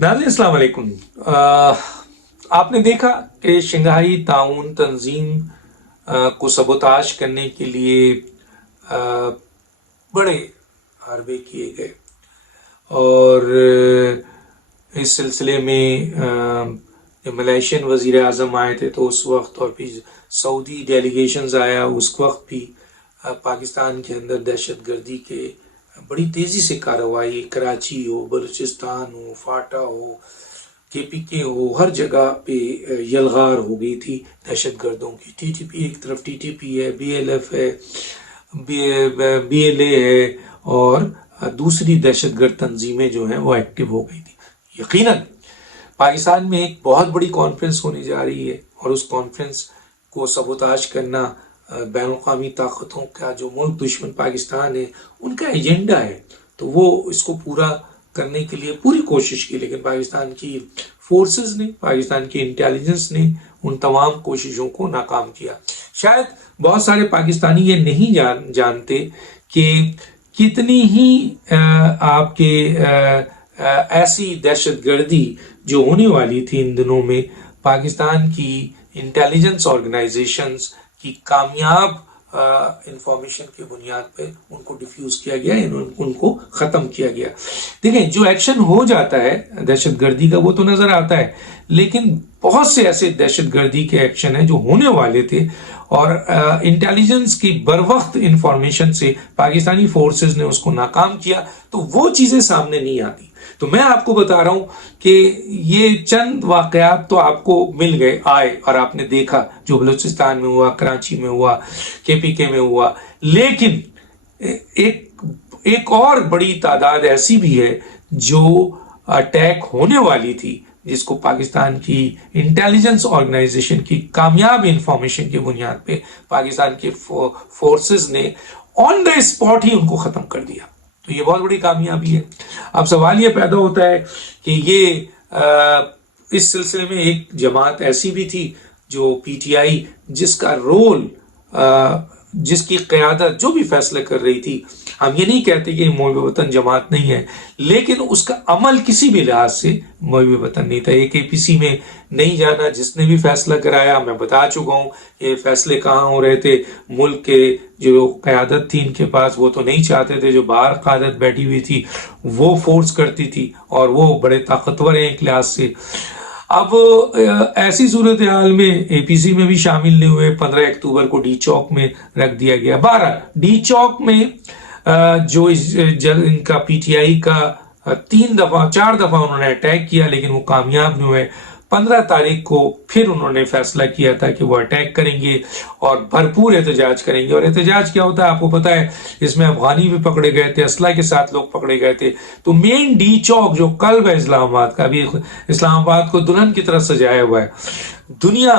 नाज़रीन अस्सलाम वालेकुम। आपने देखा कि शंघाई ताउन तंजीम को सबोताज करने के लिए बड़े हरबे किए गए और इस सिलसिले में जब मलेशियन वज़ीर आज़म आए थे तो उस वक्त और फिर सऊदी डेलीगेशंस आया उस वक्त भी पाकिस्तान के अंदर दहशत गर्दी के बड़ी तेज़ी से कार्रवाई, कराची हो, बलूचिस्तान हो, फाटा हो, KPK हो, हर जगह पे यलगार हो गई थी दहशत गर्दों की। TTP एक तरफ TTP है, BLF है, BLA है और दूसरी दहशत गर्द तंजीमें जो हैं वो एक्टिव हो गई थी। यकीनन पाकिस्तान में एक बहुत बड़ी कॉन्फ्रेंस होने जा रही है और उस कॉन्फ्रेंस को सबोताज करना बैनुल-अक़वामी ताकतों का जो मुल्क दुश्मन पाकिस्तान है उनका एजेंडा है, तो वो इसको पूरा करने के लिए पूरी कोशिश की, लेकिन पाकिस्तान की फोर्सेस ने, पाकिस्तान की इंटेलिजेंस ने उन तमाम कोशिशों को नाकाम किया। शायद बहुत सारे पाकिस्तानी ये नहीं जानते कि कितनी ही आपके ऐसी दहशत गर्दी जो होने वाली थी इन दिनों में पाकिस्तान की इंटेलिजेंस ऑर्गेनाइजेशंस की कामयाब इंफॉर्मेशन की बुनियाद पे उनको डिफ्यूज किया गया, उनको ख़त्म किया गया। देखें, जो एक्शन हो जाता है दहशत गर्दी का वो तो नज़र आता है, लेकिन बहुत से ऐसे दहशत गर्दी के एक्शन हैं जो होने वाले थे और इंटेलिजेंस की बरवक्त इंफॉर्मेशन से पाकिस्तानी फोर्सेस ने उसको नाकाम किया, तो वो चीज़ें सामने नहीं आती। तो मैं आपको बता रहा हूं कि ये चंद वाकयात तो आपको मिल गए आए और आपने देखा जो बलूचिस्तान में हुआ, कराची में हुआ, KPK में हुआ, लेकिन एक और बड़ी तादाद ऐसी भी है जो अटैक होने वाली थी जिसको पाकिस्तान की इंटेलिजेंस ऑर्गेनाइजेशन की कामयाब इंफॉर्मेशन की बुनियाद पे पाकिस्तान के फोर्सेस ने ऑन द स्पॉट ही उनको ख़त्म कर दिया। तो ये बहुत बड़ी कामयाबी है। अब सवाल ये पैदा होता है कि ये इस सिलसिले में एक जमात ऐसी भी थी जो PTI जिसका रोल जिसकी क़यादत जो भी फैसले कर रही थी, हम ये नहीं कहते कि मोहब्ब वतन जमात नहीं है, लेकिन उसका अमल किसी भी लिहाज से मोहब्ब वतन नहीं था। एक APC में नहीं जाना, जिसने भी फैसला कराया, मैं बता चुका हूँ ये फैसले कहाँ हो रहे थे, मुल्क के जो क़यादत थी इनके पास वो तो नहीं चाहते थे, जो बाहर क़यादत बैठी हुई थी वो फोर्स करती थी और वो बड़े ताकतवर हैं एक लिहाज से। अब ऐसी सूरत हाल में APC में भी शामिल नहीं हुए, 15 अक्टूबर को डी चौक में रख दिया गया। 12 डी चौक में जो इनका PTI का 4 दफा उन्होंने अटैक किया लेकिन वो कामयाब नहीं हुए। 15 तारीख को फिर उन्होंने फैसला किया था कि वो अटैक करेंगे और भरपूर एहतजाज करेंगे। और एहतजाज क्या होता है आपको पता है, इसमें अफगानी भी पकड़े गए थे, असला के साथ लोग पकड़े गए थे। तो मेन डी चौक जो कल्ब है इस्लामाबाद का, अभी इस्लामाबाद को दुल्हन की तरह सजाया हुआ है, दुनिया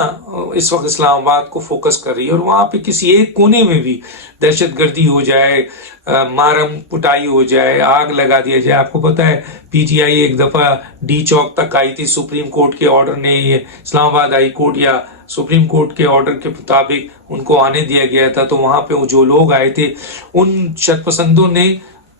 इस वक्त इस्लामाबाद को फोकस कर रही है और वहाँ पे किसी एक कोने में भी दहशत गर्दी हो जाए, मारम कुटाई हो जाए, आग लगा दिया जाए। आपको पता है PTI एक दफ़ा डी चौक तक आई थी, सुप्रीम कोर्ट के ऑर्डर ने, ये इस्लामाबाद हाई कोर्ट या सुप्रीम कोर्ट के ऑर्डर के मुताबिक उनको आने दिया गया था। तो वहाँ पे जो लोग आए थे उन शरपसंदों ने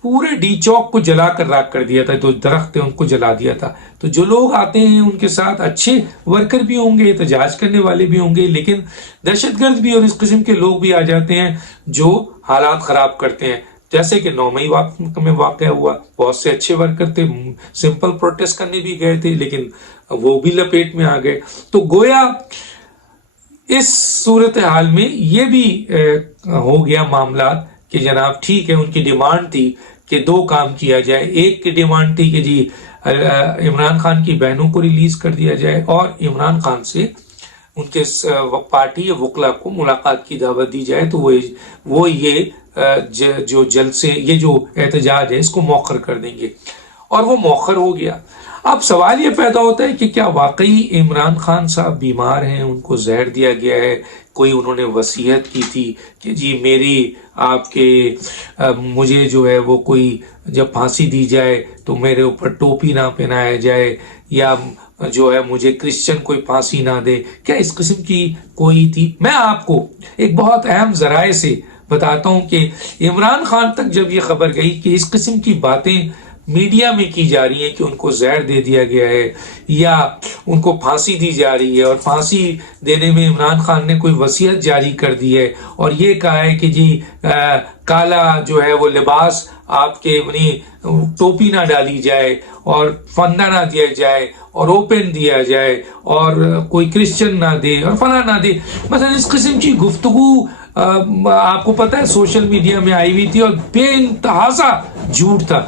पूरे डी चौक को जला कर राख कर दिया था, तो दरख्त थे उनको जला दिया था। तो जो लोग आते हैं उनके साथ अच्छे वर्कर भी होंगे, एहतजाज करने वाले भी होंगे, लेकिन दहशतगर्द भी और इस किस्म के लोग भी आ जाते हैं जो हालात ख़राब करते हैं। जैसे कि 9 मई में वाक़या हुआ, बहुत से अच्छे वर्कर थे, सिंपल प्रोटेस्ट करने भी गए थे लेकिन वो भी लपेट में आ गए। तो गोया इस सूरत हाल में ये भी हो गया मामला कि जनाब ठीक है, उनकी डिमांड थी कि 2 काम किया जाए। एक की डिमांड थी कि जी इमरान खान की बहनों को रिलीज कर दिया जाए और इमरान खान से उनके पार्टी या वकला को मुलाकात की दावत दी जाए, तो वो ये जो जलसे, ये जो एहतजाज है इसको मौखर कर देंगे और वो मौखर हो गया। अब सवाल ये पैदा होता है कि क्या वाकई इमरान खान साहब बीमार हैं, उनको जहर दिया गया है, कोई उन्होंने वसीयत की थी कि जी मेरी आपके मुझे जो है वो कोई जब फांसी दी जाए तो मेरे ऊपर टोपी ना पहनाया जाए या जो है मुझे क्रिश्चियन कोई फांसी ना दे, क्या इस किस्म की कोई थी? मैं आपको एक बहुत अहम जराए से बताता हूं कि इमरान खान तक जब ये खबर गई कि इस किस्म की बातें میڈیا میں کی جا رہی ہیں کہ ان کو زہر دے دیا گیا ہے یا ان کو پھانسی دی جا رہی ہے، اور پھانسی دینے میں عمران خان نے کوئی وصیت جاری کر دی ہے اور یہ کہا ہے کہ جی کالا جو ہے وہ لباس آپ کے ٹوپی نہ ڈالی جائے اور فندہ نہ دیا جائے اور اوپن دیا جائے اور کوئی کرسچن نہ دے اور فلاں نہ دے، مثلا اس قسم کی گفتگو آپ کو پتہ ہے سوشل میڈیا میں آئی ہوئی تھی اور بے انتہا جھوٹ تھا۔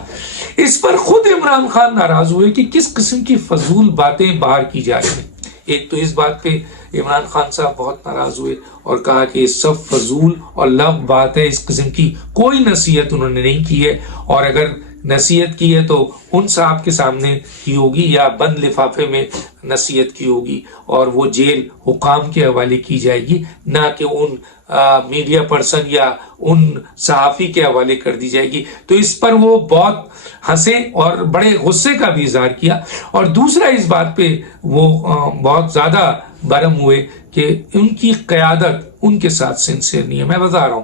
اس پر خود عمران خان ناراض ہوئے کہ کس قسم کی فضول باتیں باہر کی جا رہی ہیں۔ ایک تو اس بات پہ عمران خان صاحب بہت ناراض ہوئے اور کہا کہ یہ سب فضول اور لغو بات ہے، اس قسم کی کوئی نصیحت انہوں نے نہیں کی ہے، اور اگر نصیحت کی ہے تو ان صاحب کے سامنے کی ہوگی یا بند لفافے میں نصیحت کی ہوگی اور وہ جیل حکام کے حوالے کی جائے گی، نہ کہ ان میڈیا پرسن یا ان صحافی کے حوالے کر دی جائے گی۔ تو اس پر وہ بہت ہنسے اور بڑے غصے کا بھی اظہار کیا، اور دوسرا اس بات پہ وہ بہت زیادہ برہم ہوئے کہ ان کی قیادت ان کے ساتھ سنسیئر نہیں ہے۔ میں بتا رہا ہوں،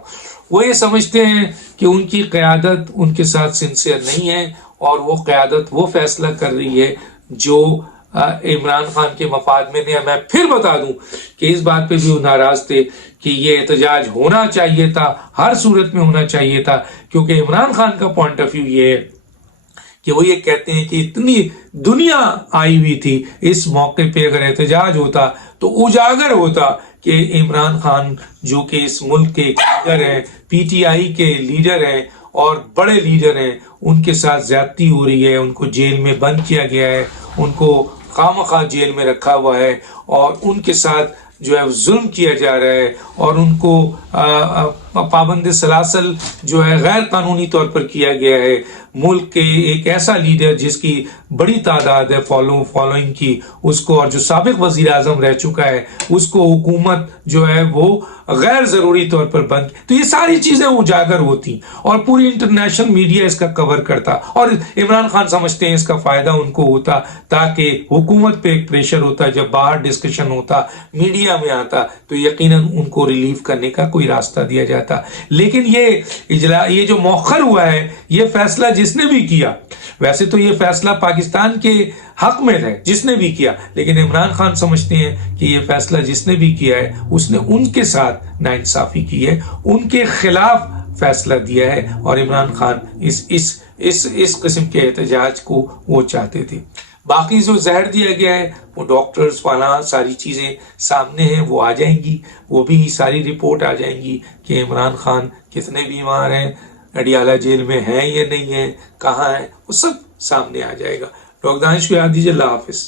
وہ یہ سمجھتے ہیں کہ ان کی قیادت ان کے ساتھ سنسیئر نہیں ہے اور وہ قیادت وہ فیصلہ کر رہی ہے جو عمران خان کے مفاد میں نہیں ہے۔ میں پھر بتا دوں کہ اس بات پہ بھی وہ ناراض تھے کہ یہ احتجاج ہونا چاہیے تھا، ہر صورت میں ہونا چاہیے تھا، کیونکہ عمران خان کا پوائنٹ آف ویو یہ ہے کہ وہ یہ کہتے ہیں کہ اتنی دنیا آئی ہوئی تھی، اس موقع پہ اگر احتجاج ہوتا تو اجاگر ہوتا کہ عمران خان جو کہ اس ملک کے لیڈر ہیں، پی ٹی آئی کے لیڈر ہیں اور بڑے لیڈر ہیں، ان کے ساتھ زیادتی ہو رہی ہے، ان کو جیل میں بند کیا گیا ہے، ان کو خواہ جیل میں رکھا ہوا ہے اور ان کے ساتھ جو ہے ظلم کیا جا رہا ہے اور ان کو پابند سلاسل جو ہے غیر قانونی طور پر کیا گیا ہے۔ ملک کے ایک ایسا لیڈر جس کی بڑی تعداد ہے فالوئنگ کی، اس کو، اور جو سابق وزیر اعظم رہ چکا ہے، اس کو حکومت جو ہے وہ غیر ضروری طور پر بند، تو یہ ساری چیزیں اجاگر ہوتی اور پوری انٹرنیشنل میڈیا اس کا کور کرتا، اور عمران خان سمجھتے ہیں اس کا فائدہ ان کو ہوتا تاکہ حکومت پہ ایک پریشر ہوتا، جب باہر ڈسکشن ہوتا، میڈیا میں آتا، تو یقیناً ان کو ریلیف کرنے کا کوئی راستہ دیا جاتا۔ لیکن یہ جو مؤخر ہوا ہے، یہ فیصلہ جس نے بھی کیا، ویسے تو یہ فیصلہ پاکستان کے حق میں ہے جس نے بھی کیا، لیکن عمران خان سمجھتے ہیں کہ یہ فیصلہ جس نے بھی کیا ہے اس نے ان کے ساتھ ناانصافی کی ہے، ان کے خلاف فیصلہ دیا ہے، اور عمران خان اس قسم کے احتجاج کو وہ چاہتے تھے۔ باقی جو زہر دیا گیا ہے وہ ڈاکٹرز فلاں ساری چیزیں سامنے ہیں، وہ آ جائیں گی، وہ بھی ساری رپورٹ آ جائیں گی کہ عمران خان کتنے بیمار ہیں، اڈیالہ جیل میں ہیں یا نہیں ہیں، کہاں ہیں، وہ سب سامنے آ جائے گا۔ ڈاکٹر دانش کو یاد دیجیے۔ اللہ حافظ۔